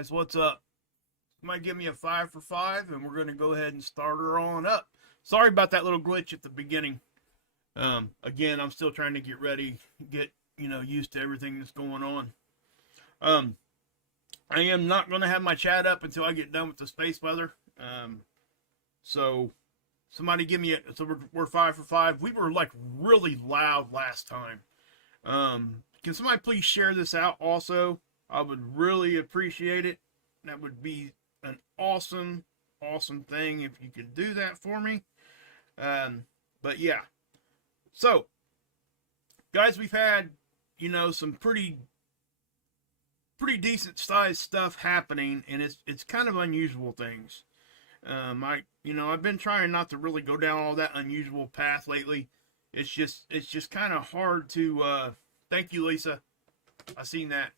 guys, what's up? Somebody give me a 5 for 5, and we're going to go ahead and start her on up. Sorry about that little glitch at the beginning. Again, I'm still trying to get ready, get, used to everything that's going on. I am not going to have my chat up until I get done with the space weather. So somebody give me we're 5 for 5. We were like really loud last time. Can somebody please share this out also? I would really appreciate it. That would be an awesome thing if you could do that for me. But yeah. So, guys, we've had, some pretty decent sized stuff happening, and it's kind of unusual things. I've been trying not to really go down all that unusual path lately. It's just kind of hard to, thank you, Lisa. I seen that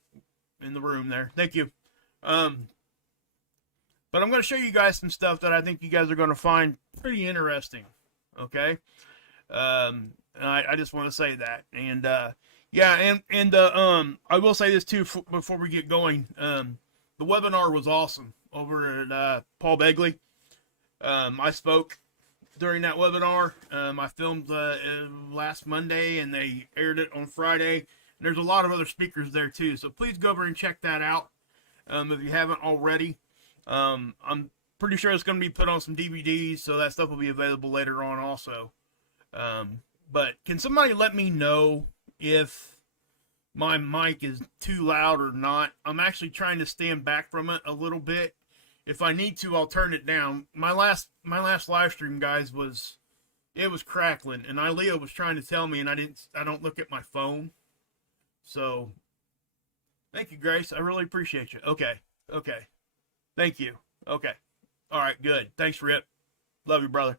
in the room there. Thank you. But I'm going to show you guys some stuff that I think you guys are going to find pretty interesting. Okay. I just want to say that. And, I will say this too, before we get going. The webinar was awesome over at, Paul Begley. I spoke during that webinar. I filmed, last Monday, and they aired it on Friday. And there's a lot of other speakers there too. So please go over and check that out. If you haven't already. I'm pretty sure it's going to be put on some DVDs, so that stuff will be available later on also. But can somebody let me know if my mic is too loud or not? I'm actually trying to stand back from it a little bit. If I need to, I'll turn it down. My last live stream, guys, was crackling, and Leo was trying to tell me, and I don't look at my phone. So thank you, Grace. I really appreciate you. Okay. Thank you. Okay. All right, good. Thanks, Rip. Love you, brother.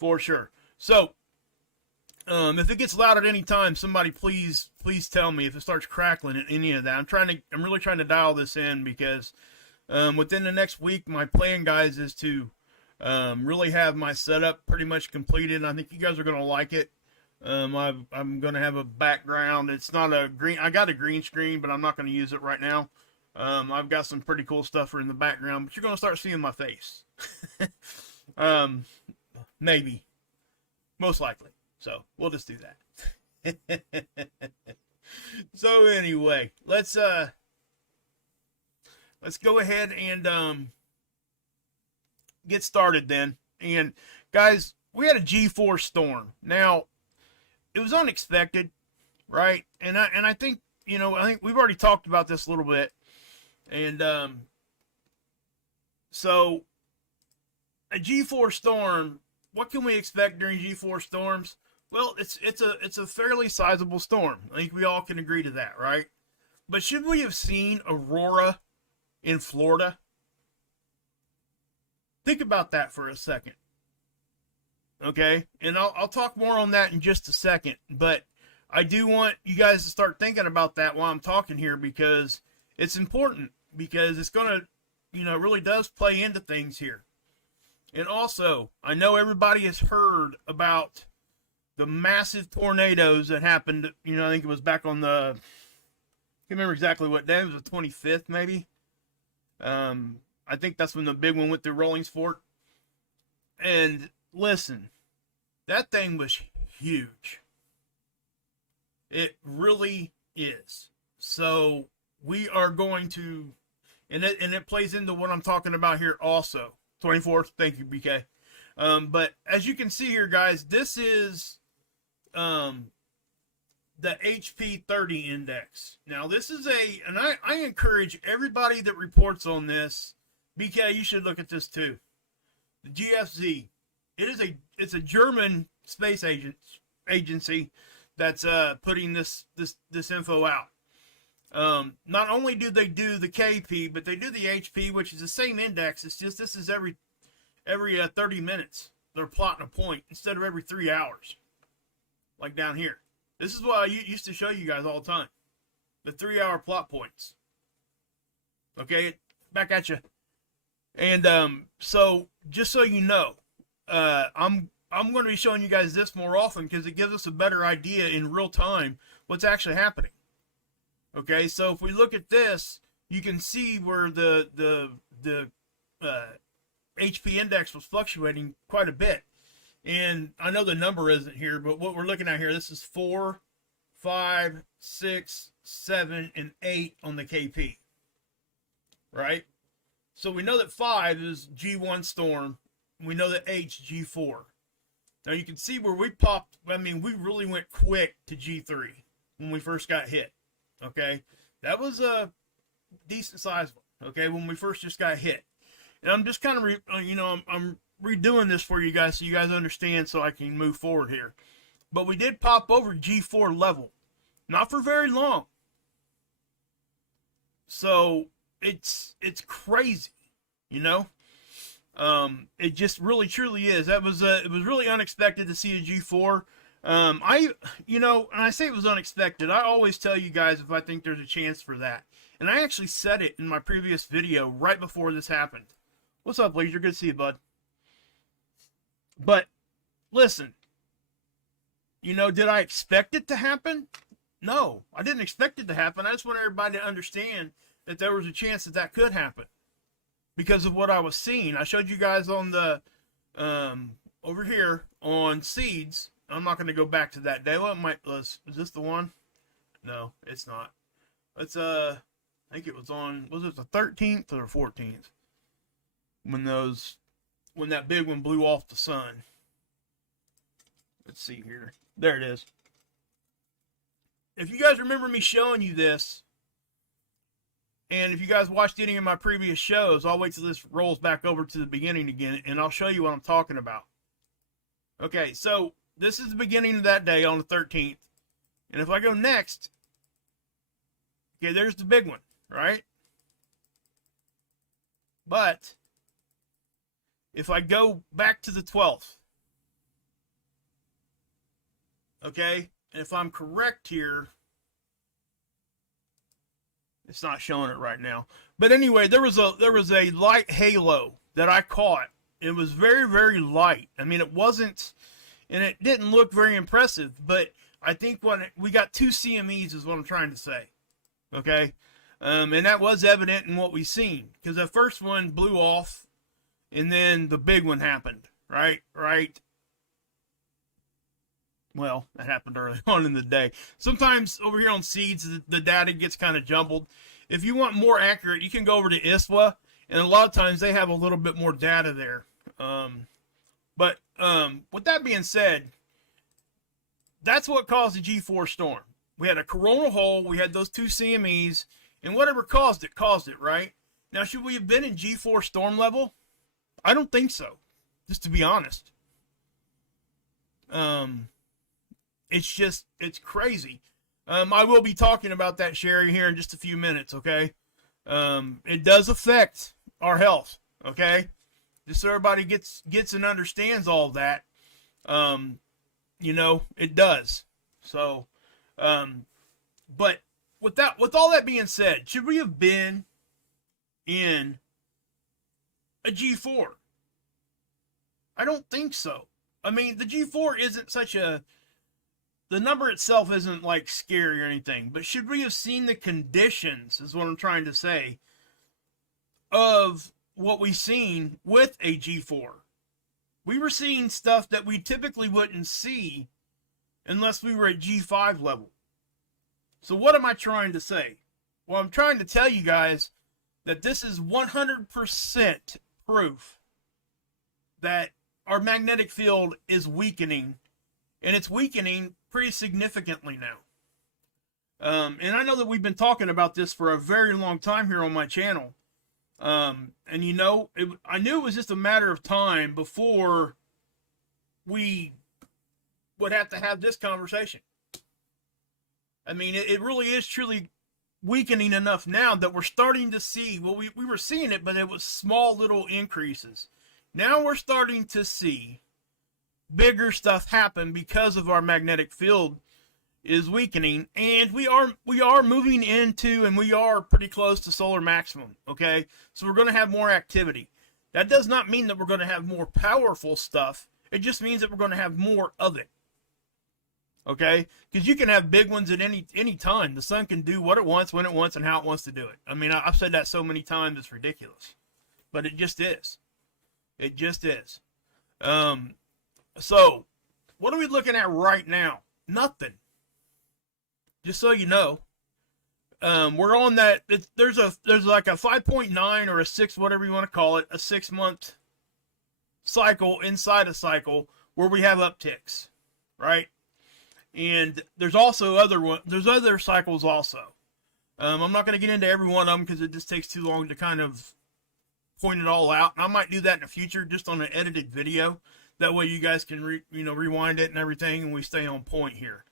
For sure. So, if it gets loud at any time, somebody please tell me if it starts crackling at any of that. I'm really trying to dial this in because within the next week, my plan, guys, is to really have my setup pretty much completed. I think you guys are going to like it. I'm going to have a background. It's not a green. I got a green screen, but I'm not going to use it right now. I've got some pretty cool stuff in the background, but you're going to start seeing my face. Maybe. Most likely. So we'll just do that. So anyway, let's go ahead and get started then. And guys, we had a G4 storm. Now, it was unexpected, right? And I think, I think we've already talked about this a little bit. And so a G4 storm, what can we expect during G4 storms? Well, it's a fairly sizable storm. I think we all can agree to that, right? But should we have seen Aurora in Florida? Think about that for a second. Okay? And I'll talk more on that in just a second, but I do want you guys to start thinking about that while I'm talking here, because it's important, because it's going to, it really does play into things here. And also, I know everybody has heard about the massive tornadoes that happened, I think it was back on I can't remember exactly what day, it was the 25th maybe. I think that's when the big one went through Rollings Fork. And listen, that thing was huge. It really is. So we are going to, and it plays into what I'm talking about here also. 24th, thank you, BK. But as you can see here, guys, this is the HP 30 index. Now, this is and I encourage everybody that reports on this, BK, you should look at this too. The GFZ. It's a German space agency that's putting this info out. Not only do they do the KP, but they do the HP, which is the same index. It's just this is every 30 minutes. They're plotting a point instead of every 3 hours, like down here. This is what I used to show you guys all the time, the 3-hour plot points. Okay, back at you. And so just so you know, I'm going to be showing you guys this more often because it gives us a better idea in real time what's actually happening. Okay, so if we look at this, you can see where the HP index was fluctuating quite a bit. And I know the number isn't here, but what we're looking at here, this is 4, 5, 6, 7, and 8 on the KP, right? So we know that 5 is G1 storm. We know that 8's G4. Now you can see where we popped. I mean, we really went quick to G3 when we first got hit. Okay, that was a decent size one. Okay, when we first just got hit, and I'm just kind of I'm redoing this for you guys so you guys understand, so I can move forward here. But we did pop over G4 level, not for very long. So it's crazy, you know. It just really truly is. It was really unexpected to see a G4. And I say it was unexpected. I always tell you guys if I think there's a chance for that. And I actually said it in my previous video right before this happened. What's up, Leisure? Good to see you, bud. But listen, did I expect it to happen? No, I didn't expect it to happen. I just want everybody to understand that there was a chance that that could happen because of what I was seeing. I showed you guys on the over here on seeds. I'm not going to go back to that day. What is this the one? No, it's not. It's I think it was on, was it the 13th or 14th when that big one blew off the sun. Let's see here. There it is. If you guys remember me showing you this, and if you guys watched any of my previous shows, I'll wait till this rolls back over to the beginning again, and I'll show you what I'm talking about. Okay, so this is the beginning of that day on the 13th. And if I go next, okay, there's the big one, right? But if I go back to the 12th, okay, and if I'm correct here, it's not showing it right now. But anyway, there was a light halo that I caught. It was very, very light. I mean, it wasn't, and it didn't look very impressive, but I think we got 2 CMEs is what I'm trying to say. Okay? And that was evident in what we seen. Because the first one blew off, and then the big one happened. Right? Well, that happened early on in the day. Sometimes over here on seeds, the data gets kind of jumbled. If you want more accurate, you can go over to ISWA, and a lot of times they have a little bit more data there. But with that being said, that's what caused the G4 storm. We had a coronal hole, we had those 2 CMEs, and whatever caused it, right? Now, should we have been in G4 storm level? I don't think so, just to be honest. It's crazy. I will be talking about that, Sherry, here in just a few minutes, okay? It does affect our health, okay? Just so everybody gets and understands all that. It does. So, but with all that being said, should we have been in a G4? I don't think so. I mean, the G4 isn't the number itself isn't like scary or anything, but should we have seen the conditions, is what I'm trying to say, of what we seen with a G4? We were seeing stuff that we typically wouldn't see unless we were at G5 level. So what am I trying to say? Well, I'm trying to tell you guys that this is 100% proof that our magnetic field is weakening, and it's weakening pretty significantly now. And I know that we've been talking about this for a very long time here on my channel. And I knew it was just a matter of time before we would have to have this conversation. I mean, it really is truly weakening enough now that we're starting to see, well, we were seeing it, but it was small little increases. Now we're starting to see bigger stuff happen because of our magnetic field is weakening, and we are moving into, and we are pretty close to solar maximum, okay? So we're going to have more activity. That does not mean that we're going to have more powerful stuff. It just means that we're going to have more of it. Okay, because you can have big ones at any time. The sun can do what it wants, when it wants, and how it wants to do it. I mean, I've said that so many times, it's ridiculous, but it just is. It just is. So what are we looking at right now? Nothing. Just so you know, we're on that. There's like a 5.9 or a 6, whatever you want to call it, a 6-month cycle inside a cycle where we have upticks, right? And there's also other cycles also. I'm not going to get into every one of them because it just takes too long to kind of point it all out. And I might do that in the future, just on an edited video. That way you guys can rewind it and everything, and we stay on point here.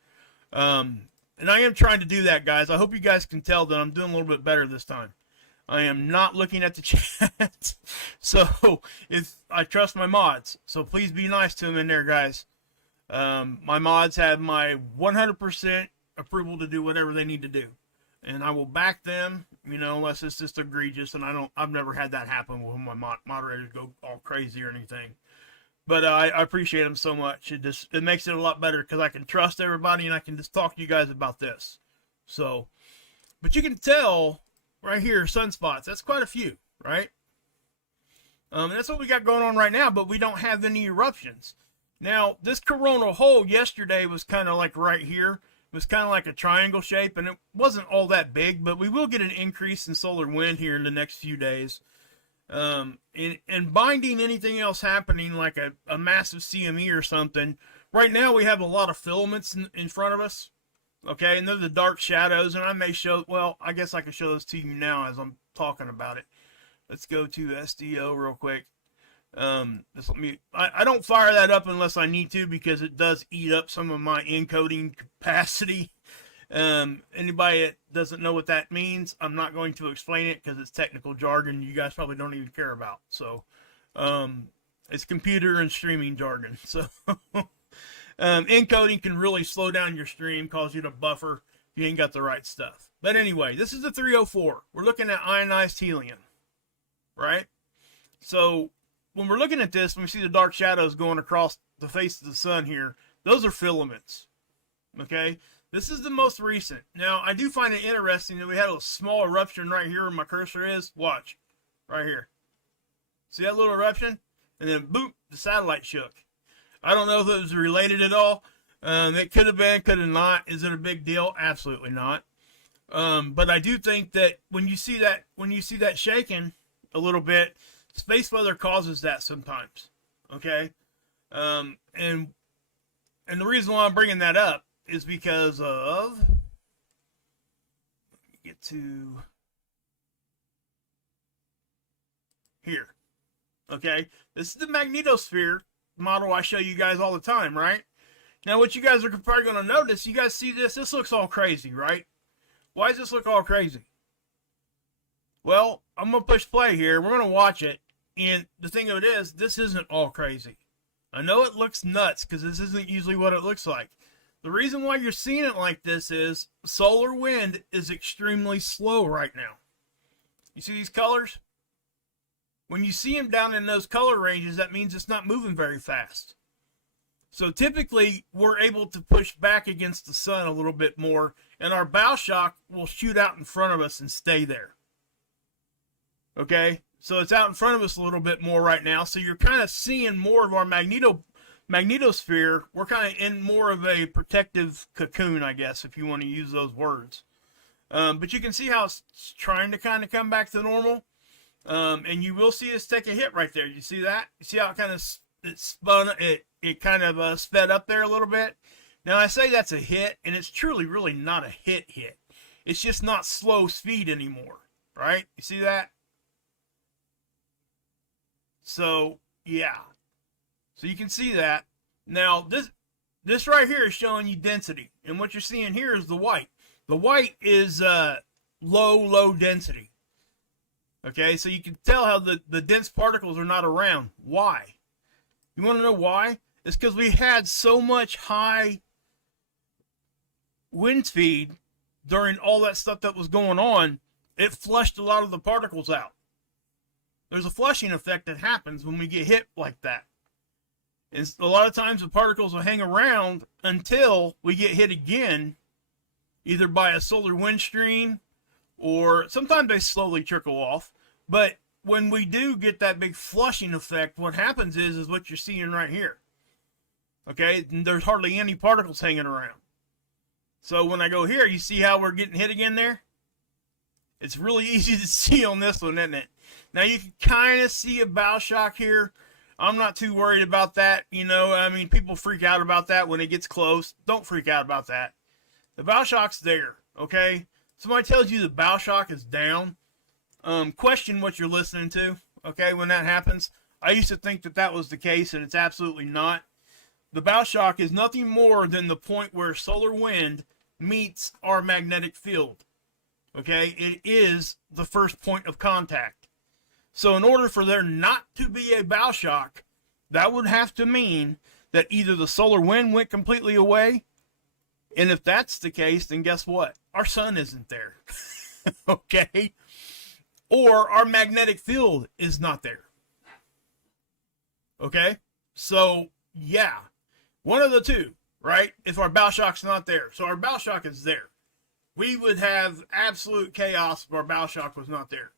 And I am trying to do that, guys. I hope you guys can tell that I'm doing a little bit better this time. I am not looking at the chat. So if I trust my mods, so please be nice to them in there, guys. My mods have my 100% approval to do whatever they need to do, and I will back them, unless it's just egregious. And I've never had that happen when my moderators go all crazy or anything. But I appreciate them so much. It makes it a lot better because I can trust everybody and I can just talk to you guys about this. So, but you can tell right here, sunspots. That's quite a few, right? And that's what we got going on right now. But we don't have any eruptions. Now, this coronal hole yesterday was kind of like right here. It was kind of like a triangle shape, and it wasn't all that big. But we will get an increase in solar wind here in the next few days. And binding anything else happening like a massive CME or something, right now we have a lot of filaments in front of us, okay, and they're the dark shadows, and I may show, well, I guess I can show those to you now as I'm talking about it. Let's go to SDO real quick. I don't fire that up unless I need to, because it does eat up some of my encoding capacity. Anybody that doesn't know what that means, I'm not going to explain it because it's technical jargon you guys probably don't even care about. So, it's computer and streaming jargon. So, encoding can really slow down your stream, cause you to buffer if you ain't got the right stuff. But anyway, this is the 304. We're looking at ionized helium, right? So, when we're looking at this, when we see the dark shadows going across the face of the sun here, those are filaments, okay? This is the most recent. Now, I do find it interesting that we had a small eruption right here where my cursor is. Watch. Right here. See that little eruption? And then, boop, the satellite shook. I don't know if it was related at all. It could have been, could have not. Is it a big deal? Absolutely not. But I do think that when you see that shaking a little bit, space weather causes that sometimes. Okay? And the reason why I'm bringing that up is because of, let me get to here. Okay, this is the magnetosphere model I show you guys all the time, right? Now what you guys are probably going to notice, you guys see this looks all crazy, right? Why does this look all crazy? Well, I'm going to push play here. We're going to watch it, and the thing of it is, this isn't all crazy. I know it looks nuts because this isn't usually what it looks like. The reason why you're seeing it like this is solar wind is extremely slow right now. You see these colors? When you see them down in those color ranges, that means it's not moving very fast. So typically, we're able to push back against the sun a little bit more, and our bow shock will shoot out in front of us and stay there. Okay? So it's out in front of us a little bit more right now, so you're kind of seeing more of our magnetosphere. We're kind of in more of a protective cocoon, I guess, if you want to use those words. But you can see how it's trying to kind of come back to normal. And you will see us take a hit right there. You see that? You see how it kind of it kind of sped up there a little bit? Now, I say that's a hit, and it's truly really not a hit. It's just not slow speed anymore, right? You see that? So, yeah. So you can see that. Now, this right here is showing you density. And what you're seeing here is the white. The white is low density. Okay, so you can tell how the dense particles are not around. Why? You want to know why? It's because we had so much high wind speed during all that stuff that was going on, it flushed a lot of the particles out. There's a flushing effect that happens when we get hit like that. And a lot of times the particles will hang around until we get hit again, either by a solar wind stream, or sometimes they slowly trickle off. But when we do get that big flushing effect, what happens is what you're seeing right here. Okay, and there's hardly any particles hanging around. So when I go here, you see how we're getting hit again there? It's really easy to see on this one, isn't it? Now you can kind of see a bow shock here. I'm not too worried about that. You know, I mean, people freak out about that when it gets close. Don't freak out about that. The bow shock's there, okay? Somebody tells you the bow shock is down, question what you're listening to, okay, when that happens. I used to think that that was the case, and it's absolutely not. The bow shock is nothing more than the point where solar wind meets our magnetic field, okay? It is the first point of contact. So in order for there not to be a bow shock, that would have to mean that either the solar wind went completely away, and if that's the case, then guess what? Our sun isn't there, okay? Or our magnetic field is not there, okay? So, yeah, one of the two, right? If our bow shock's not there. So our bow shock is there. We would have absolute chaos if our bow shock was not there.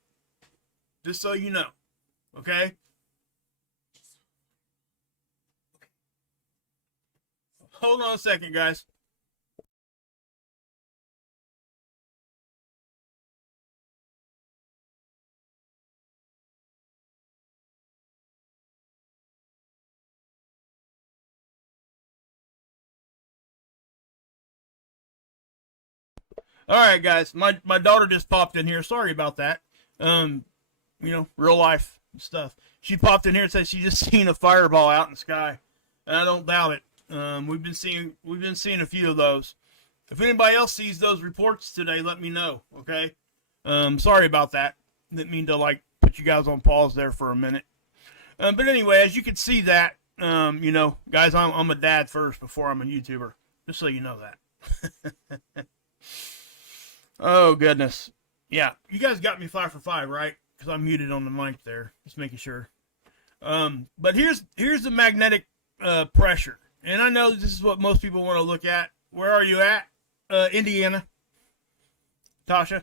Just so you know, okay? Hold on a second, guys. All right, guys. My daughter just popped in here. Sorry about that. You know, real life stuff. She popped in here and said she just seen a fireball out in the sky, and I don't doubt it. We've been seeing a few of those. If anybody else sees those reports today, let me know. Okay. Sorry about that. Didn't mean to like put you guys on pause there for a minute. But anyway, as you can see that, you know, guys, I'm a dad first before I'm a YouTuber. Just so you know that. Oh goodness. Yeah, you guys got me 5 for 5, right? Because I'm muted on the mic there. Just making sure. But here's the magnetic pressure. And I know this is what most people want to look at. Where are you at? Indiana. Tasha.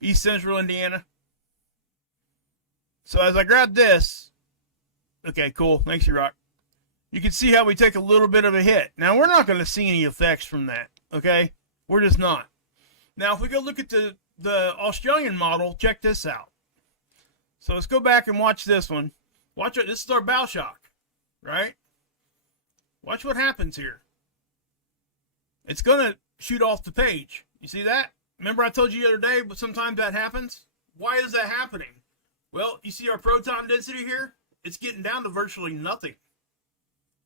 East Central Indiana. So as I grab this. Okay, cool. Thanks, you rock. You can see how we take a little bit of a hit. Now, we're not going to see any effects from that. Okay? We're just not. Now, if we go look at the Australian model, check this out. So let's go back and watch this one. Watch it. This is our bow shock, right? Watch what happens here. It's going to shoot off the page. You see that? Remember I told you the other day, but sometimes that happens? Why is that happening? Well, you see our proton density here? It's getting down to virtually nothing.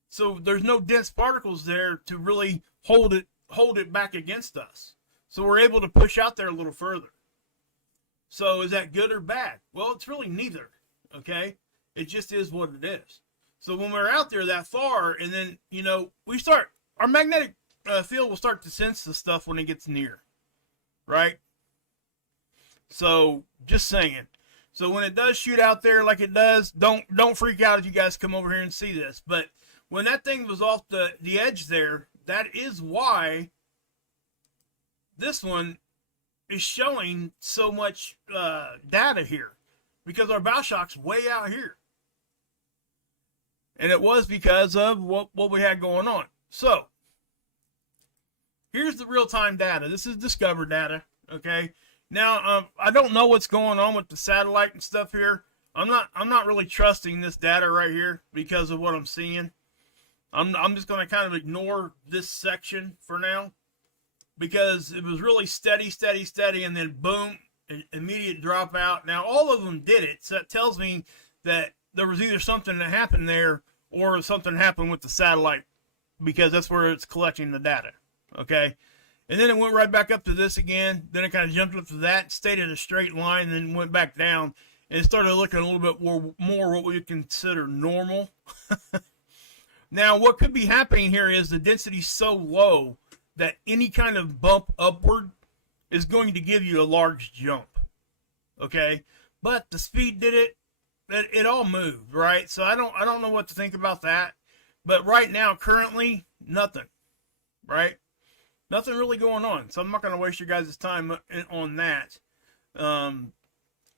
So there's no dense particles there to really hold it back against us. So we're able to push out there a little further. So is that good or bad? Well, it's really neither, okay? It just is what it is. So when we're out there that far, and then, you know, our magnetic field will start to sense the stuff when it gets near, right? So just saying. So when it does shoot out there like it does, don't freak out if you guys come over here and see this. But when that thing was off the edge there, that is why this one is showing so much data here, because our bow shock's way out here. And it was because of what we had going on. So, here's the real-time data. This is Discover data, okay? Now, I don't know what's going on with the satellite and stuff here. I'm not really trusting this data right here because of what I'm seeing. I'm just going to kind of ignore this section for now, because it was really steady, and then boom, immediate dropout. Now, all of them did it, so that tells me that there was either something that happened there or something happened with the satellite, because that's where it's collecting the data, okay? And then it went right back up to this again. Then it kind of jumped up to that, stayed in a straight line, and then went back down, and it started looking a little bit more what we would consider normal. Now, what could be happening here is the density's so low that any kind of bump upward is going to give you a large jump, okay? But the speed did it, it all moved, right? So I don't know what to think about that. But right now, currently, nothing, right? Nothing really going on. So I'm not going to waste your guys' time on that.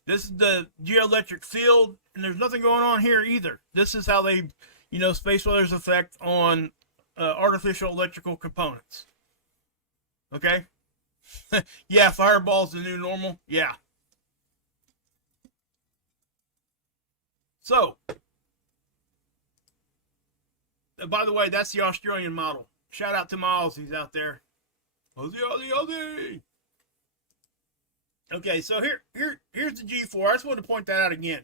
This is the geoelectric field, and there's nothing going on here either. This is how they, space weather's effect on artificial electrical components. Okay? Yeah, fireball's the new normal. Yeah. So, by the way, that's the Australian model. Shout out to my Aussies out there. Aussie, Aussie, Aussie. Okay, so here's the G4. I just want to point that out again.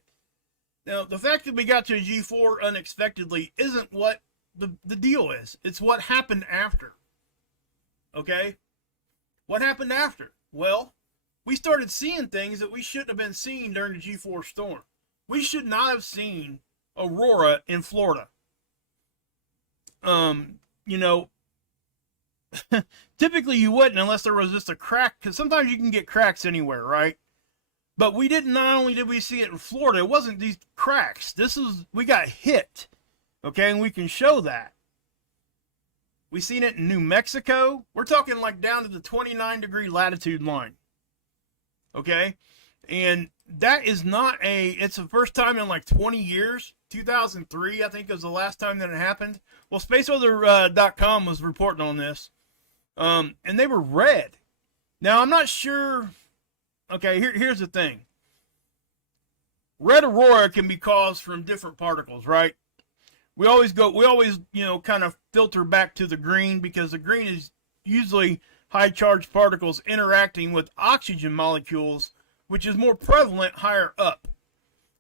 Now, the fact that we got to a G4 unexpectedly isn't what the deal is. It's what happened after. Okay? What happened after? Well, we started seeing things that we shouldn't have been seeing during the G4 storm. We should not have seen Aurora in Florida. Typically you wouldn't unless there was just a crack, because sometimes you can get cracks anywhere, right? But we didn't. Not only did we see it in Florida, it wasn't these cracks. We got hit, okay, and we can show that. We seen it in New Mexico. We're talking like down to the 29-degree latitude line, okay, and that is not it's the first time in like 20 years. 2003, I think, was the last time that it happened. Well, spaceweather.com was reporting on this. And they were red. Now, I'm not sure. Okay, here's the thing. Red aurora can be caused from different particles, right? We always, kind of filter back to the green, because the green is usually high charged particles interacting with oxygen molecules, which is more prevalent higher up.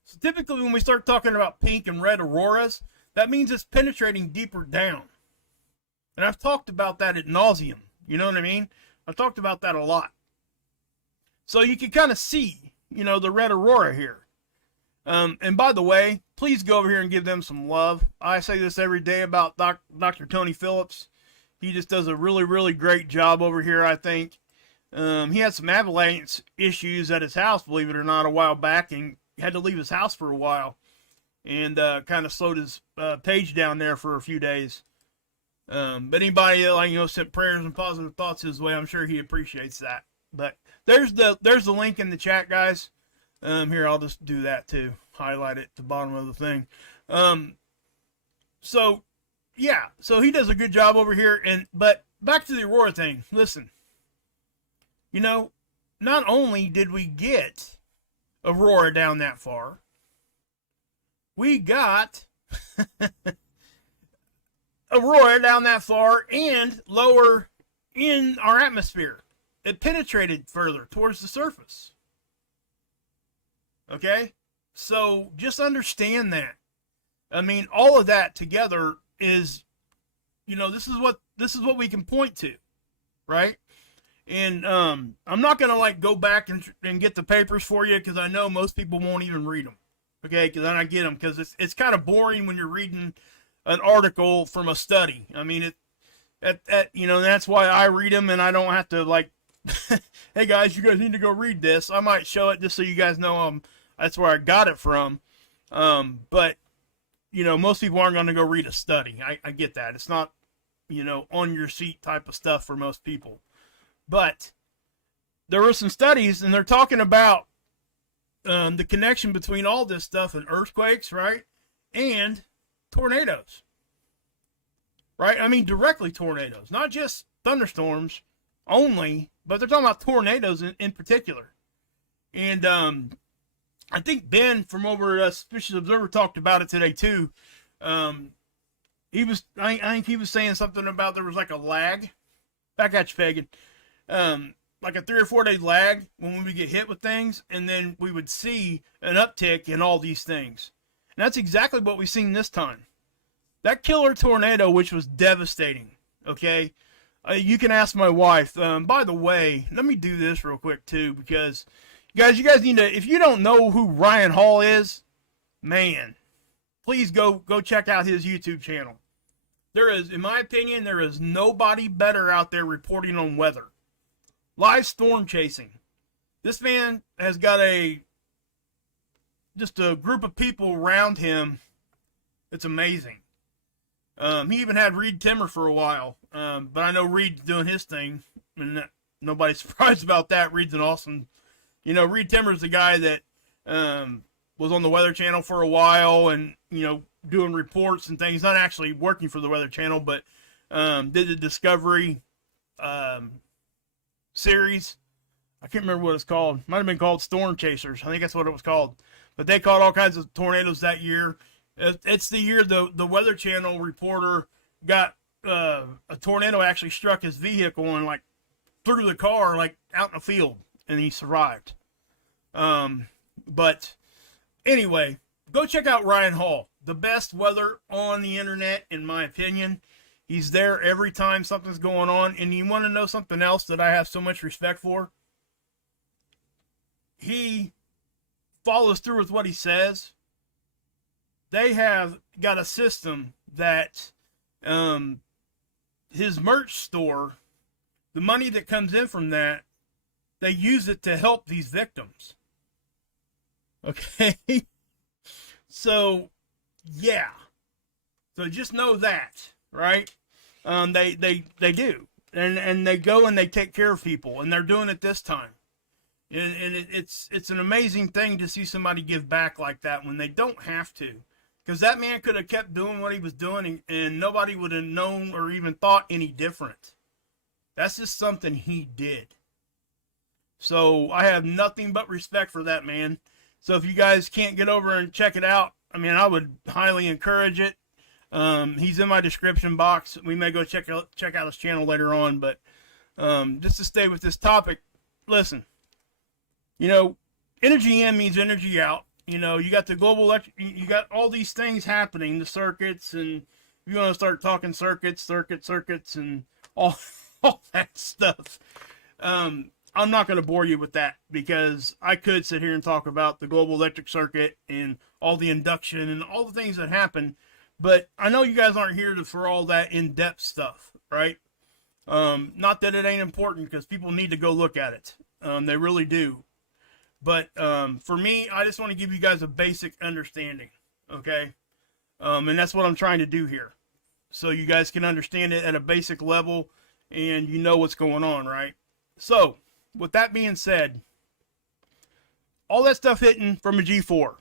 So typically when we start talking about pink and red auroras, that means it's penetrating deeper down. And I've talked about that ad nauseum. You know what I mean? I've talked about that a lot. So you can kind of see, the red aurora here. And by the way, please go over here and give them some love. I say this every day about Dr. Tony Phillips. He just does a really, really great job over here, I think. He had some avalanche issues at his house, believe it or not, a while back, and had to leave his house for a while, and kind of slowed his page down there for a few days. But anybody that sent prayers and positive thoughts his way, I'm sure he appreciates that. But there's the link in the chat, guys. Here, I'll just do that too. Highlight it at the bottom of the thing. So yeah, so he does a good job over here. But back to the Aurora thing. Listen, not only did we get Aurora down that far, we got Aurora down that far and lower in our atmosphere. It penetrated further towards the surface. Okay? So just understand that. I mean, all of that together is, this is what we can point to, right? And I'm not gonna go back and get the papers for you, because I know most people won't even read them. Okay, because I get them, because it's kind of boring when you're reading an article from a study. I mean, that's why I read them, and I don't have to hey guys, you guys need to go read this. I might show it just so you guys know that's where I got it from. But most people aren't going to go read a study. I get that. It's not on your seat type of stuff for most people. But there were some studies, and they're talking about the connection between all this stuff and earthquakes, right? And tornadoes, right? I mean, directly tornadoes, not just thunderstorms only, but they're talking about tornadoes in particular. And I think Ben from over at Suspicious Observer talked about it today too. I think he was saying something about there was a lag. Back at you, Pagan. Like a 3 or 4 day lag when we would get hit with things, and then we would see an uptick in all these things. And that's exactly what we've seen this time. That killer tornado, which was devastating, okay? You can ask my wife. By the way, let me do this real quick too, because you guys need to, if you don't know who Ryan Hall is, man, please go check out his YouTube channel. There is, in my opinion, there is nobody better out there reporting on weather. Live storm chasing. This man has got a just a group of people around him. It's amazing. He even had Reed Timmer for a while, but I know Reed's doing his thing, and nobody's surprised about that. Reed's an awesome, Reed Timmer's the guy that was on the Weather Channel for a while, and doing reports and things. Not actually working for the Weather Channel, but did the Discovery series. I can't remember what it's called. Might have been called Storm Chasers. I think that's what it was called. But they caught all kinds of tornadoes that year. It's the year the Weather Channel reporter got a tornado actually struck his vehicle and like through the car, like out in a field, and he survived. But anyway, go check out Ryan Hall, the best weather on the internet, in my opinion. He's there every time something's going on. And you want to know something else that I have so much respect for? He follows through with what he says. They have got a system that his merch store, the money that comes in from that, they use it to help these victims. Okay? So, yeah. So just know that, right? They do. And they go and they take care of people, and they're doing it this time. And it's an amazing thing to see somebody give back like that when they don't have to. Because that man could have kept doing what he was doing, and nobody would have known or even thought any different. That's just something he did. So I have nothing but respect for that man. So if you guys can't get over and check it out, I mean, I would highly encourage it. He's in my description box. We may go check out his channel later on. But just to stay with this topic, listen. Energy in means energy out. You got the global electric, you got all these things happening, the circuits, and you want to start talking circuits, and all that stuff. I'm not going to bore you with that, because I could sit here and talk about the global electric circuit and all the induction and all the things that happen, but I know you guys aren't here for all that in-depth stuff, right? Not that it ain't important, because people need to go look at it. They really do. But for me, I just want to give you guys a basic understanding, okay? And that's what I'm trying to do here. So you guys can understand it at a basic level, and you know what's going on, right? So, with that being said, all that stuff hitting from a G4.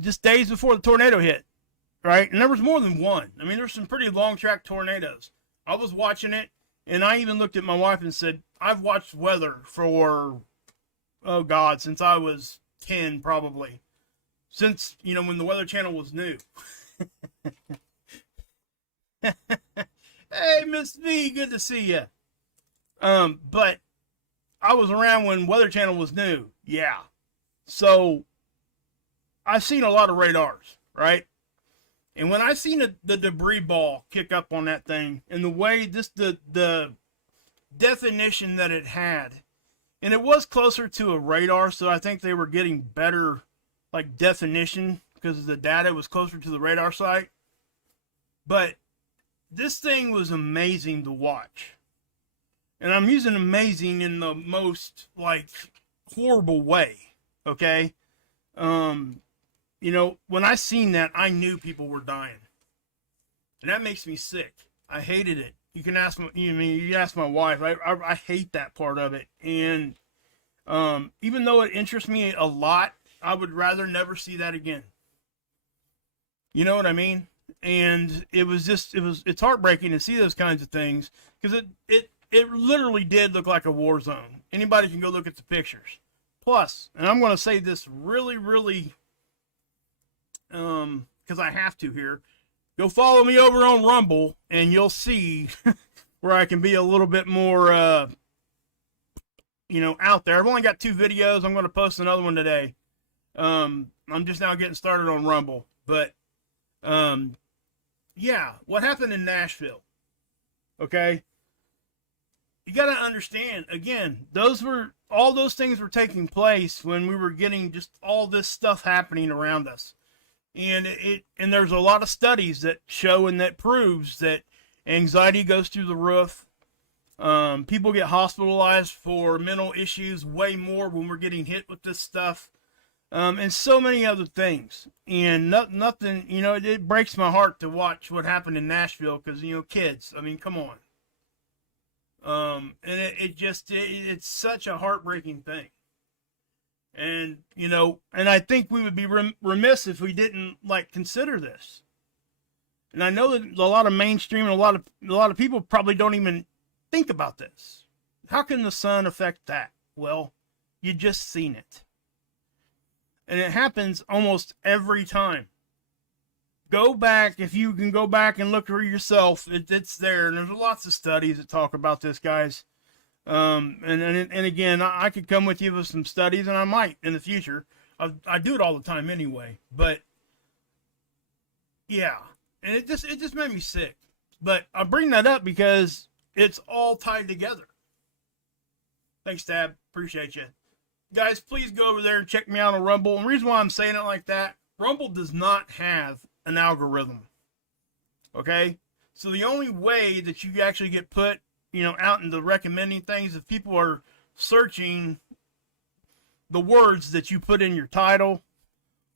Just days before the tornado hit, right? And there was more than one. I mean, there's some pretty long track tornadoes. I was watching it, and I even looked at my wife and said, I've watched weather for, oh God, since I was 10 probably. Since, when the Weather Channel was new. Hey, Miss V, good to see you. But I was around when Weather Channel was new. Yeah. So, I've seen a lot of radars, right? And when I seen the debris ball kick up on that thing, and the way the definition that it had, and it was closer to a radar, so I think they were getting better like definition because the data was closer to the radar site. But this thing was amazing to watch, and I'm using amazing in the most like horrible way. Okay, when I seen that, I knew people were dying, and that makes me sick. I hated it. You can ask you ask my wife. I hate that part of it, and even though it interests me a lot, I would rather never see that again. You know what I mean? And it's heartbreaking to see those kinds of things, because it literally did look like a war zone. Anybody can go look at the pictures. Plus, and I'm going to say this really, really, because I have to here. Go follow me over on Rumble, and you'll see where I can be a little bit more, out there. I've only got 2 videos. I'm going to post another one today. I'm just now getting started on Rumble. But, yeah, what happened in Nashville? Okay? You got to understand, again, all those things were taking place when we were getting just all this stuff happening around us. And there's a lot of studies that show and that proves that anxiety goes through the roof. People get hospitalized for mental issues way more when we're getting hit with this stuff. And so many other things. And nothing, it breaks my heart to watch what happened in Nashville because, kids, I mean, come on. And it's such a heartbreaking thing. And, and I think we would be remiss if we didn't, consider this. And I know that a lot of mainstream and a lot of people probably don't even think about this. How can the sun affect that? Well, you just seen it. And it happens almost every time. Go back, if you can go back and look for yourself, it's there. And there's lots of studies that talk about this, guys. And again, I could come with you with some studies, and I might in the future. I do it all the time anyway. But, yeah. And it just made me sick. But I bring that up because it's all tied together. Thanks, Tab. Appreciate you. Guys, please go over there and check me out on Rumble. And the reason why I'm saying it like that, Rumble does not have an algorithm. Okay? So the only way that you actually get put, out into recommending things, if people are searching the words that you put in your title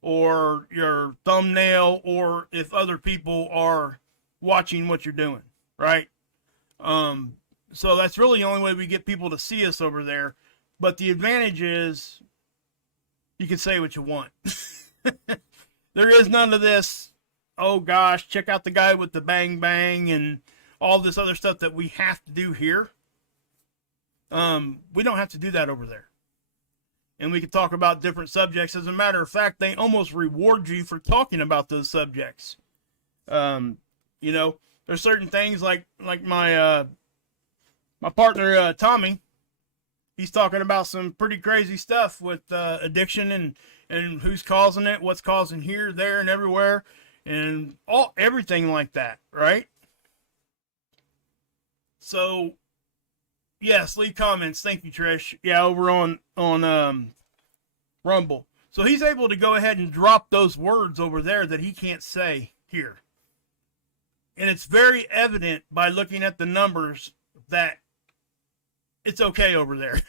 or your thumbnail, or if other people are watching what you're doing, right? So that's really the only way we get people to see us over there. But the advantage is you can say what you want. There is none of this, oh gosh, check out the guy with the bang bang and all this other stuff that we have to do here. We don't have to do that over there. And we can talk about different subjects. As a matter of fact, they almost reward you for talking about those subjects. There's certain things like my partner, Tommy, he's talking about some pretty crazy stuff with addiction and who's causing it, what's causing here, there, and everywhere, and everything like that, right? So, yes, leave comments. Thank you, Trish. Yeah, over on Rumble. So he's able to go ahead and drop those words over there that he can't say here. And it's very evident by looking at the numbers that it's okay over there.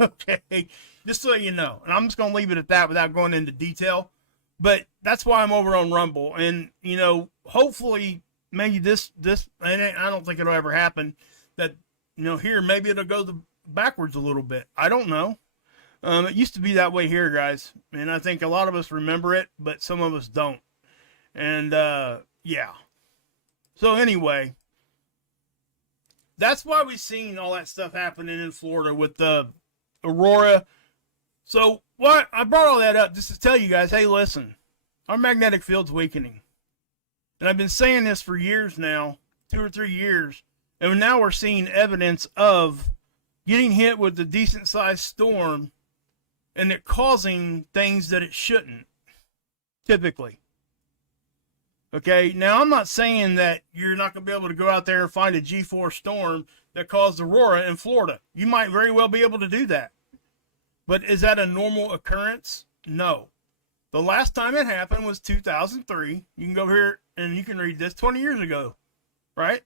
Okay, just so you know. And I'm just going to leave it at that without going into detail. But that's why I'm over on Rumble. And, hopefully maybe this, and I don't think it'll ever happen, that, here, maybe it'll go backwards a little bit. I don't know. It used to be that way here, guys. And I think a lot of us remember it, but some of us don't. And, yeah. So anyway, that's why we've seen all that stuff happening in Florida with the Aurora. So what I brought all that up just to tell you guys, hey, listen, our magnetic field's weakening. And I've been saying this for years now, 2 or 3 years. And now we're seeing evidence of getting hit with a decent sized storm and it causing things that it shouldn't, typically. Okay, now I'm not saying that you're not going to be able to go out there and find a G4 storm that caused Aurora in Florida. You might very well be able to do that. But is that a normal occurrence? No. The last time it happened was 2003. You can go here and you can read this 20 years ago, right?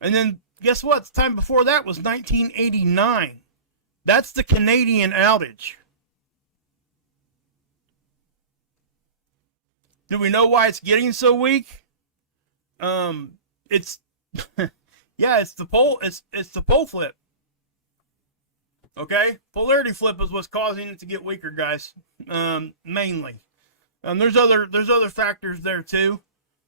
And then guess what? The time before that was 1989. That's the Canadian outage. Do we know why it's getting so weak? It's yeah, it's the pole. It's the pole flip. Okay, polarity flip is what's causing it to get weaker, guys. Mainly, there's other factors there too.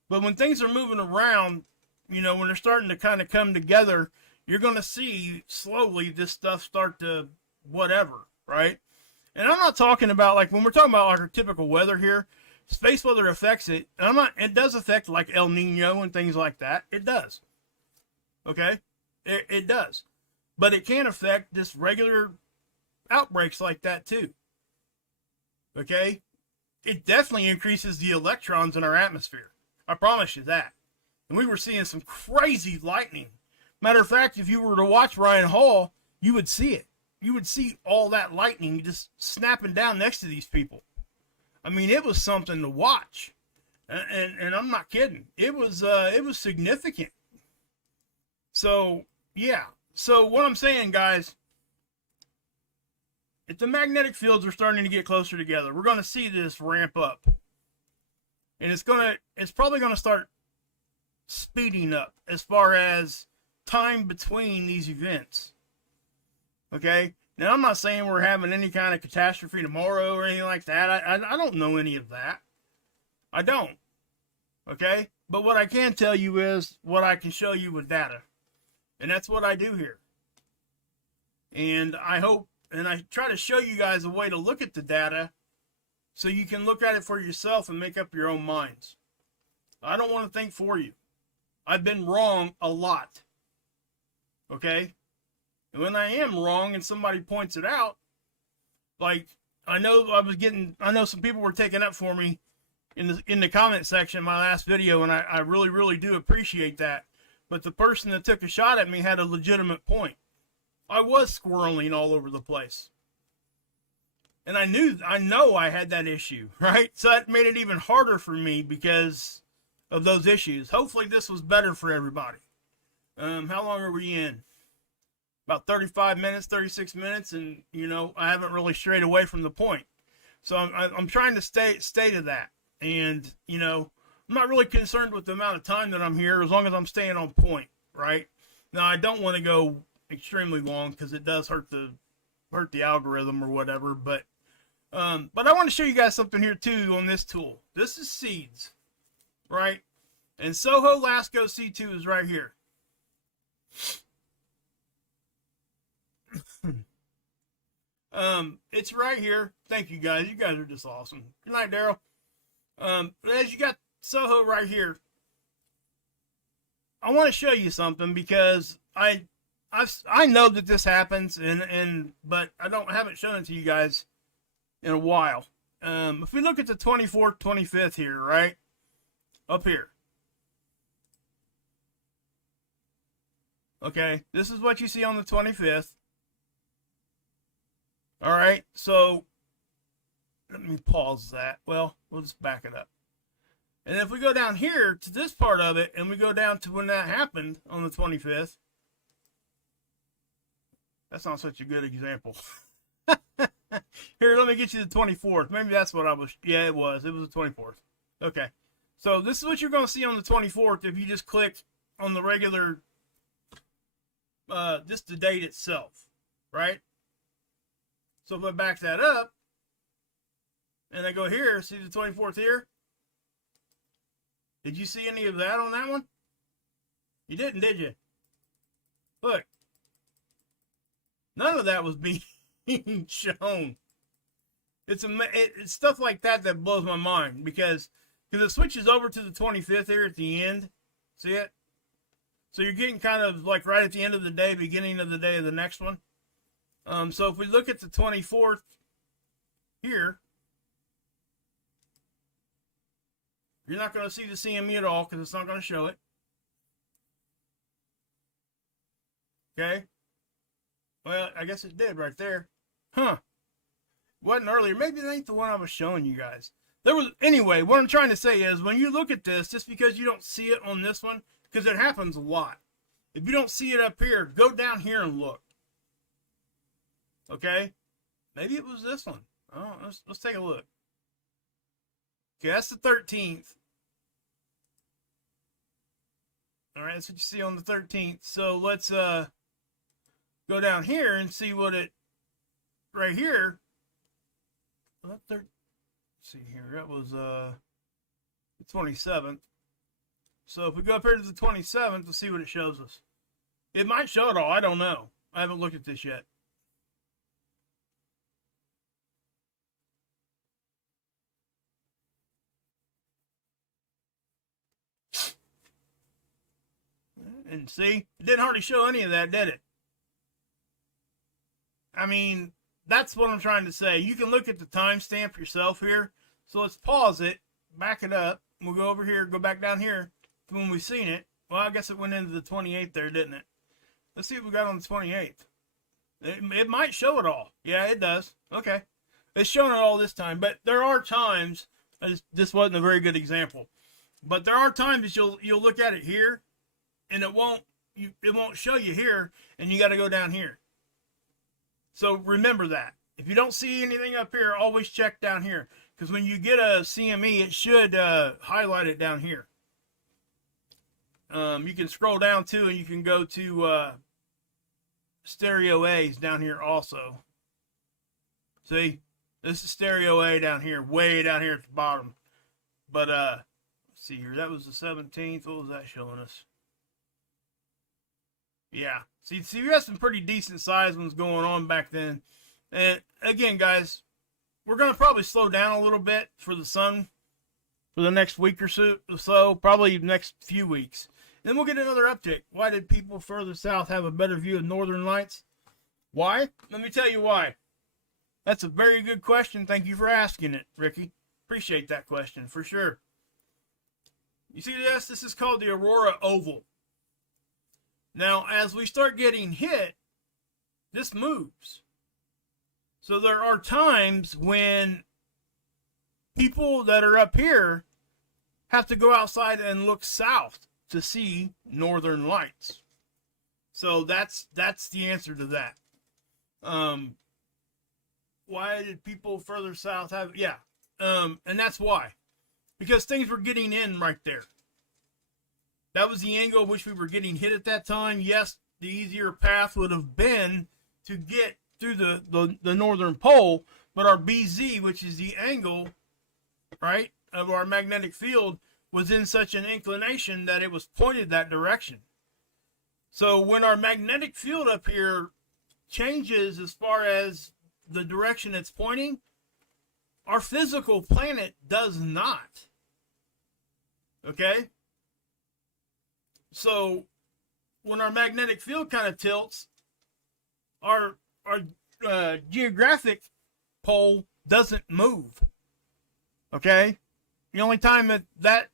But when things are moving around, when they're starting to kind of come together, you're going to see slowly this stuff start to whatever, right? And I'm not talking about when we're talking about our typical weather here. Space weather affects it. It does affect like El Nino and things like that. It does. Okay? It does. But it can affect just regular outbreaks like that too. Okay? It definitely increases the electrons in our atmosphere. I promise you that. And we were seeing some crazy lightning. Matter of fact, if you were to watch Ryan Hall, you would see it. You would see all that lightning just snapping down next to these people. I mean, it was something to watch. And I'm not kidding. It was significant. So, yeah. So what I'm saying, guys, if the magnetic fields are starting to get closer together, we're going to see this ramp up. And it's probably going to start speeding up as far as time between these events. Okay? Now, I'm not saying we're having any kind of catastrophe tomorrow or anything like that. I don't know any of that. I don't. Okay? But what I can tell you is what I can show you with data. And that's what I do here. And I hope, and I try to show you guys a way to look at the data so you can look at it for yourself and make up your own minds. I don't want to think for you. I've been wrong a lot. Okay? And when I am wrong and somebody points it out, like I know some people were taking up for me in the comment section of my last video, and I really, really do appreciate that. But the person that took a shot at me had a legitimate point. I was squirreling all over the place. And I know I had that issue, right? So that made it even harder for me because of those issues. Hopefully this was better for everybody. How long are we in? About 35 minutes, 36 minutes, and, I haven't really strayed away from the point. So I'm trying to stay to that. And, I'm not really concerned with the amount of time that I'm here as long as I'm staying on point, right? Now, I don't want to go extremely long because it does hurt the algorithm or whatever, but I want to show you guys something here too on this tool. This is seeds, right? And Soho Lasco C2 is right here. It's right here. Thank you guys. You guys are just awesome. Good night, Daryl. As you got Soho right here, I want to show you something because I know that this happens, but I haven't shown it to you guys in a while. If we look at the 24th, 25th here, right up here. Okay, this is what you see on the 25th. All right, so let me pause that. Well, we'll just back it up. And if we go down here to this part of it, and we go down to when that happened on the 25th, that's not such a good example. Here, let me get you the 24th. Maybe that's what I was. Yeah, it was. It was the 24th. Okay. So this is what you're going to see on the 24th if you just click on the regular, just the date itself, right? So if I back that up, and I go here, see the 24th here? Did you see any of that on that one? You didn't, did you? Look. None of that was being shown. It's stuff like that blows my mind because it switches over to the 25th here at the end. See it? So you're getting kind of like right at the end of the day, beginning of the day of the next one. So if we look at the 24th here, you're not going to see the CME at all because it's not going to show it. Okay. Well, I guess it did right there. Huh. Wasn't earlier. Maybe it ain't the one I was showing you guys. Anyway, what I'm trying to say is when you look at this, just because you don't see it on this one, because it happens a lot. If you don't see it up here, go down here and look. Okay? Maybe it was this one. Oh, let's take a look. Okay, that's the 13th. All right, that's what you see on the 13th. So let's go down here and see what it right here. Let's see here. That was the 27th. So if we go up here to the 27th, we'll see what it shows us. It might show it all. I don't know. I haven't looked at this yet. And see, it didn't hardly show any of that, did it? I mean, that's what I'm trying to say. You can look at the timestamp yourself here. So let's pause it, back it up. We'll go over here, go back down here to when we've seen it. Well, I guess it went into the 28th there, didn't it? Let's see what we got on the 28th. It might show it all. Yeah, it does. Okay. It's showing it all this time. But there are times, this wasn't a very good example, but there are times that you'll look at it here, and it won't it won't show you here, and you got to go down here. So remember that. If you don't see anything up here, always check down here, because when you get a CME, it should highlight it down here. You can scroll down too, and you can go to stereo A's down here also. See, this is stereo A down here, way down here at the bottom. But let's see here, that was the 17th. What was that showing us? Yeah, see, we had some pretty decent sized ones going on back then. And again, guys, we're gonna probably slow down a little bit for the sun for the next week or so, probably next few weeks. Then we'll get another uptick. Why did people further south have a better view of northern lights? Why? Let me tell you why. That's a very good question. Thank you for asking it, Ricky. Appreciate that question, for sure. You see this? This is called the Aurora Oval. Now, as we start getting hit, this moves. So there are times when people that are up here have to go outside and look south to see northern lights. So that's the answer to that. Why did people further south have? Yeah, and that's why, because things were getting in right there. That was the angle at which we were getting hit at that time. Yes, the easier path would have been to get through the northern pole, but our BZ, which is the angle, right, of our magnetic field, was in such an inclination that it was pointed that direction. So when our magnetic field up here changes as far as the direction it's pointing, our physical planet does not. Okay? So when our magnetic field kind of tilts, our geographic pole doesn't move. Okay? The only time that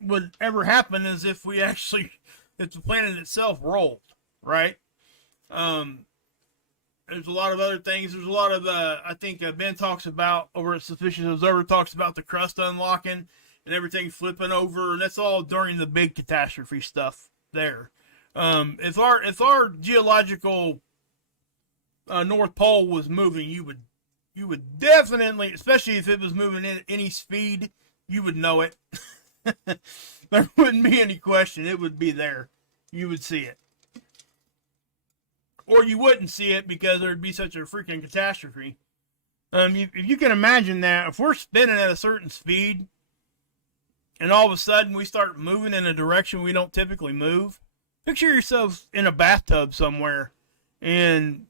would ever happen is if the planet itself rolled, right? There's a lot of other things. There's a lot of, I think Ben talks about, over at Suspicious Observer, talks about the crust unlocking and everything flipping over, and that's all during the big catastrophe stuff there. If our geological North Pole was moving, you would definitely, especially if it was moving at any speed, you would know it. There wouldn't be any question. It would be there. You would see it. Or you wouldn't see it because there would be such a freaking catastrophe. If you can imagine that, if we're spinning at a certain speed, and all of a sudden we start moving in a direction we don't typically move, picture yourself in a bathtub somewhere, and,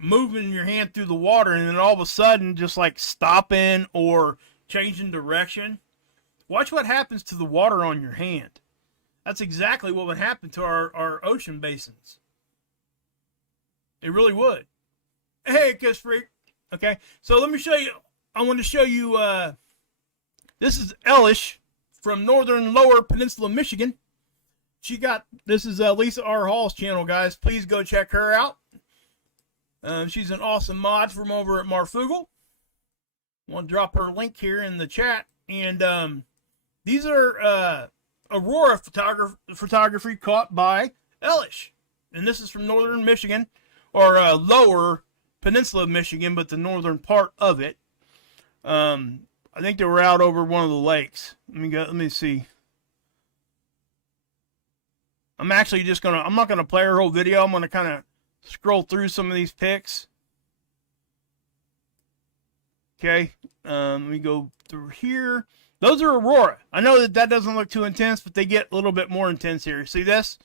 moving your hand through the water, and then all of a sudden just like stopping or changing direction. Watch what happens to the water on your hand. That's exactly what would happen to our ocean basins. It really would. Hey, Kiss Freak. Okay, so let me show you. I want to show you, this is Elish from northern lower peninsula, Michigan. This is Lisa R. Hall's channel, guys. Please go check her out. She's an awesome mod from over at Marfugal. I want to drop her link here in the chat. And these are Aurora photography caught by Elish. And this is from northern Michigan, or lower peninsula of Michigan, but the northern part of it. I think they were out over one of the lakes. Let me see. I'm not gonna play her whole video. I'm gonna kind of scroll through some of these pics. Okay, let me go through here. Those are Aurora. I know that doesn't look too intense, but they get a little bit more intense here. See this?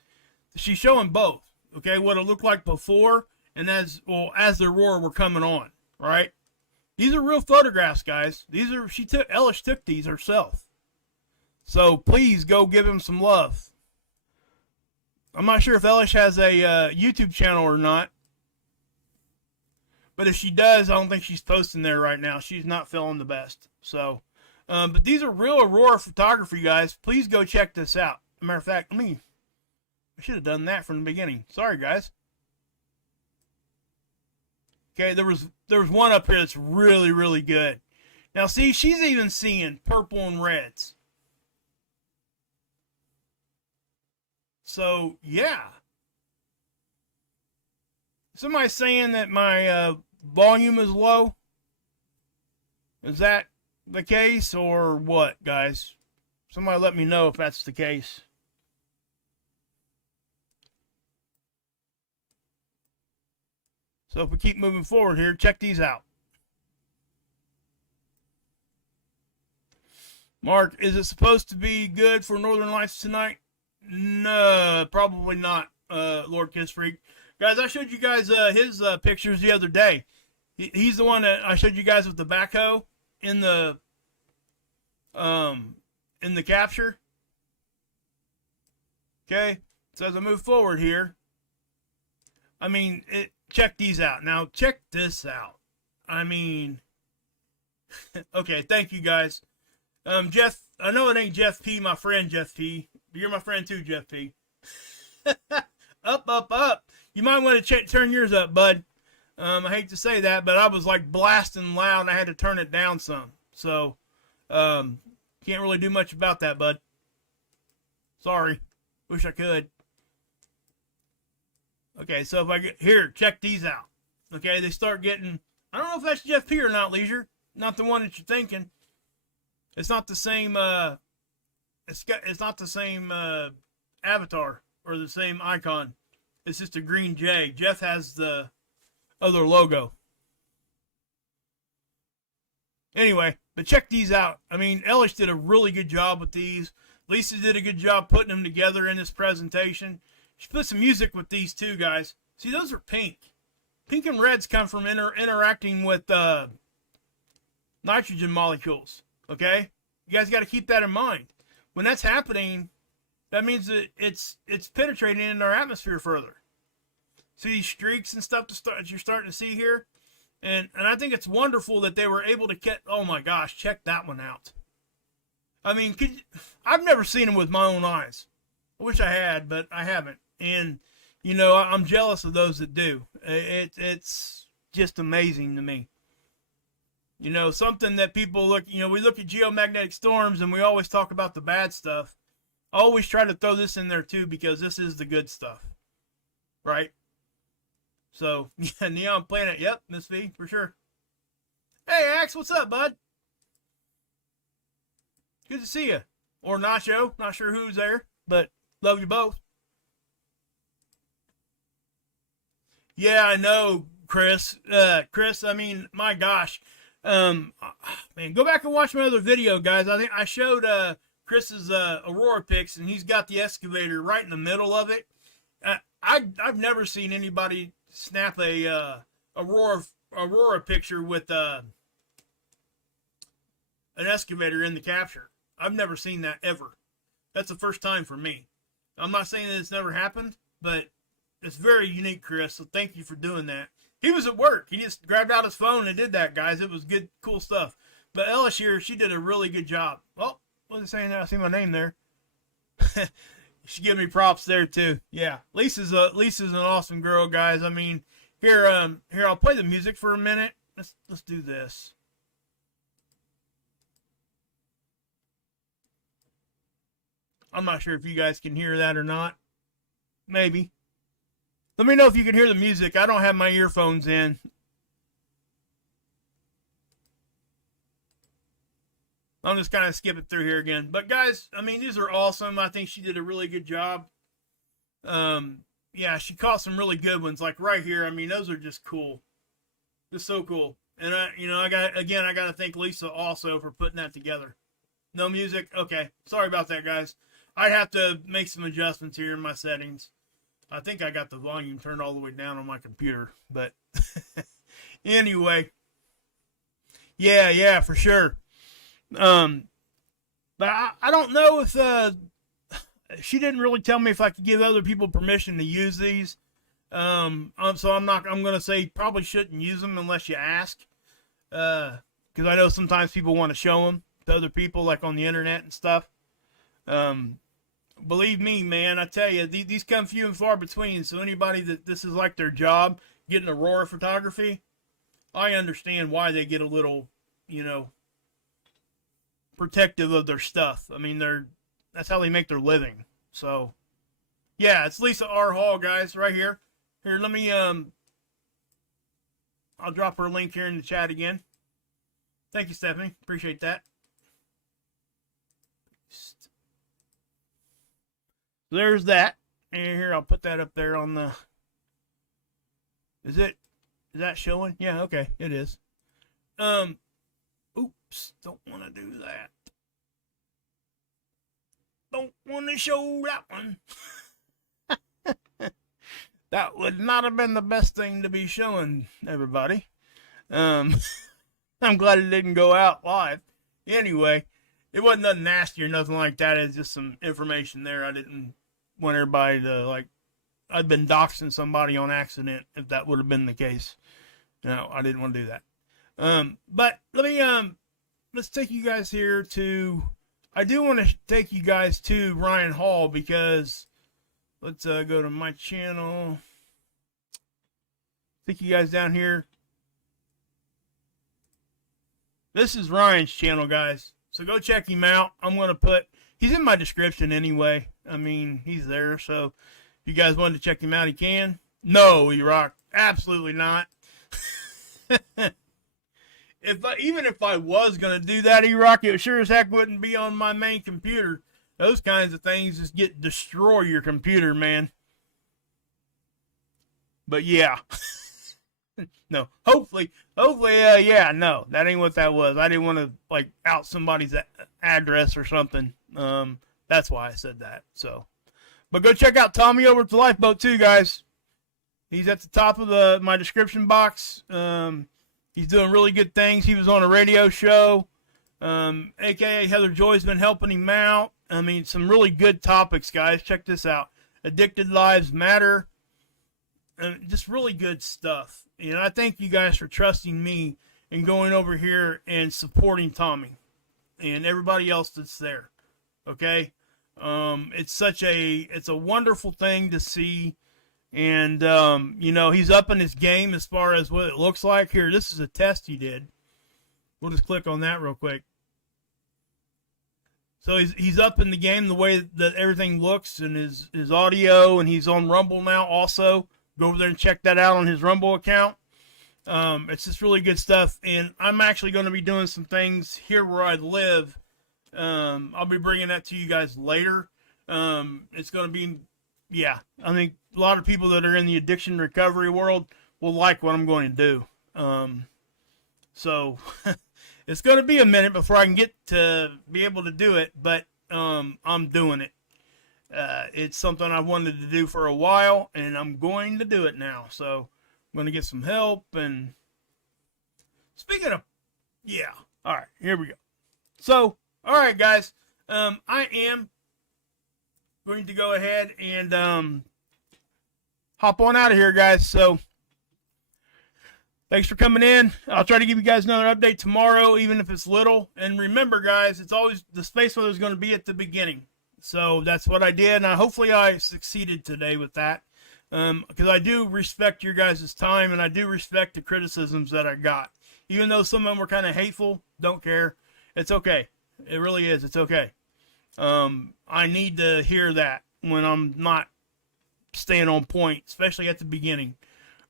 She's showing both. Okay, what it looked like before, and as the Aurora were coming on, right? These are real photographs, guys. Elish took these herself. So please go give him some love. I'm not sure if Elish has a YouTube channel or not. But if she does, I don't think she's posting there right now. She's not feeling the best. So, but these are real Aurora photography, guys. Please go check this out. As a matter of fact, I should have done that from the beginning. Sorry, guys. Okay, there was one up here that's really, really good. Now, see, she's even seeing purple and reds. So, yeah. Somebody's saying that my volume is low. Is that the case or what, guys? Somebody let me know if that's the case. So if we keep moving forward here, check these out. Mark, is it supposed to be good for Northern Lights tonight? No, probably not, Lord Kiss Freak. Guys, I showed you guys his pictures the other day. He's the one that I showed you guys with the backhoe in the capture. Okay, so as I move forward here, I mean, check these out. Now, check this out. I mean, okay, thank you guys. Jeff, I know it ain't Jeff P, my friend Jeff P. You're my friend too, Jeff P. Up, up, up. You might want to turn yours up, bud. I hate to say that, but I was like blasting loud and I had to turn it down some. So, can't really do much about that, bud. Sorry. Wish I could. Okay, so if I get here, check these out. Okay, they start getting, I don't know if that's Jeff P or not, Leisure. Not the one that you're thinking. It's not the same, it's not the same avatar or the same icon. It's just a green J. Jeff has the other logo. Anyway, but check these out. I mean, Ellis did a really good job with these. Lisa did a good job putting them together in this presentation. She put some music with these too, guys. See, those are pink. Pink and reds come from interacting with nitrogen molecules. Okay? You guys got to keep that in mind. When that's happening, that means that it's penetrating into our atmosphere further. See these streaks and stuff that you're starting to see here? And I think it's wonderful that they were able to get, oh my gosh, check that one out. I mean, I've never seen them with my own eyes. I wish I had, but I haven't. And, you know, I'm jealous of those that do. It's just amazing to me. You know, something that people look, you know, we look at geomagnetic storms and we always talk about the bad stuff. I always try to throw this in there too because this is the good stuff. Right? So, yeah, Neon Planet, yep, Miss V, for sure. Hey, Axe, what's up, bud? Good to see you. Or Nacho, not sure who's there, but love you both. Yeah, I know, Chris. Chris, I mean, my gosh. Man, go back and watch my other video, guys. I think I showed Chris's Aurora pics, and he's got the excavator right in the middle of it. I've never seen anybody snap a Aurora picture with an excavator in the capture. I've never seen that ever. That's the first time for me. I'm not saying that it's never happened, but it's very unique, Chris. So thank you for doing that. He was at work. He just grabbed out his phone and did that, guys. It was good, cool stuff. But Ellis here, she did a really good job. Oh, wasn't saying that. I see my name there. She give me props there too. Yeah, Lisa's an awesome girl, guys. I mean, here I'll play the music for a minute. Let's do this. I'm not sure if you guys can hear that or not. Maybe. Let me know if you can hear the music. I don't have my earphones in. I'm just kind of skipping through here again. But guys, I mean, these are awesome. I think she did a really good job. Yeah, she caught some really good ones. Like right here, I mean, those are just cool. Just so cool. And I got to thank Lisa also for putting that together. No music? Okay. Sorry about that, guys. I'd have to make some adjustments here in my settings. I think I got the volume turned all the way down on my computer. But anyway. Yeah, for sure. But I don't know if she didn't really tell me if I could give other people permission to use these. So I'm going to say probably shouldn't use them unless you ask. Because I know sometimes people want to show them to other people, like on the internet and stuff. Believe me, man, I tell you, these come few and far between. So anybody that this is like their job, getting Aurora photography, I understand why they get a little, protective of their stuff. I mean, that's how they make their living. So Yeah, it's Lisa R. Hall, guys, right here. Here, let me, I'll drop her link here in the chat again. Thank you, Stephanie. Appreciate that. There's that. And here, I'll put that up there on the... Is that showing? Yeah, okay, it is. Oops, don't want to do that. Don't want to show that one. That would not have been the best thing to be showing everybody. I'm glad it didn't go out live. Anyway, it wasn't nothing nasty or nothing like that. It's just some information there. I didn't want everybody to, like, I'd been doxing somebody on accident if that would have been the case. No, I didn't want to do that. But let me, let's take you guys here to, I do want to take you guys to Ryan Hall because let's go to my channel. Take you guys down here. This is Ryan's channel, guys. So go check him out. I'm going to put, he's in my description anyway. I mean, he's there. So if you guys wanted to check him out, he can. No, E-Rock. Absolutely not. Even if I was going to do that, E-Rock, it sure as heck wouldn't be on my main computer. Those kinds of things just destroy your computer, man. But yeah. No, hopefully, yeah, no, that ain't what that was. I didn't want to, like, out somebody's address or something. That's why I said that, so. But go check out Tommy over at the Lifeboat too, guys. He's at the top of my description box. He's doing really good things. He was on a radio show. AKA Heather Joy's been helping him out. I mean, some really good topics, guys. Check this out. Addicted Lives Matter. Just really good stuff. And I thank you guys for trusting me and going over here and supporting Tommy and everybody else that's there. Okay? It's a wonderful thing to see. And, you know, he's up in his game as far as what it looks like. Here, this is a test he did. We'll just click on that real quick. So he's up in the game the way that everything looks and his audio, and he's on Rumble now also. Go over there and check that out on his Rumble account. It's just really good stuff. And I'm actually going to be doing some things here where I live. I'll be bringing that to you guys later. It's going to be, yeah, I think a lot of people that are in the addiction recovery world will like what I'm going to do. So it's going to be a minute before I can get to be able to do it, but I'm doing it. It's something I've wanted to do for a while, and I'm going to do it now. So I'm going to get some help. And speaking of, yeah, all right, here we go. So, all right, guys, I am going to go ahead and hop on out of here, guys. So thanks for coming in. I'll try to give you guys another update tomorrow, even if it's little. And remember, guys, it's always the space weather is going to be at the beginning. So that's what I did, and hopefully I succeeded today with that. Because I do respect your guys' time, and I do respect the criticisms that I got. Even though some of them were kind of hateful, don't care. It's okay. It really is. It's okay. I need to hear that when I'm not staying on point, especially at the beginning.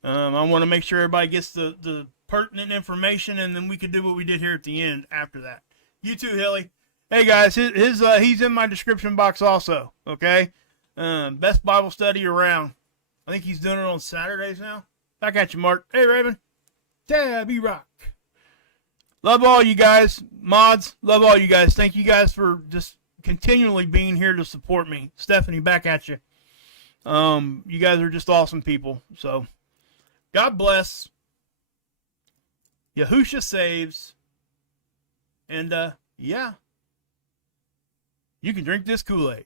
I want to make sure everybody gets the pertinent information, and then we can do what we did here at the end after that. You too, Hilly. Hey guys, he's in my description box also. Okay, best Bible study around. I think he's doing it on Saturdays now. Back at you, Mark. Hey, Raven. Tabby Rock. Love all you guys, mods. Love all you guys. Thank you guys for just continually being here to support me. Stephanie, back at you. You guys are just awesome people. So, God bless. Yahusha saves. And, yeah. You can drink this Kool-Aid.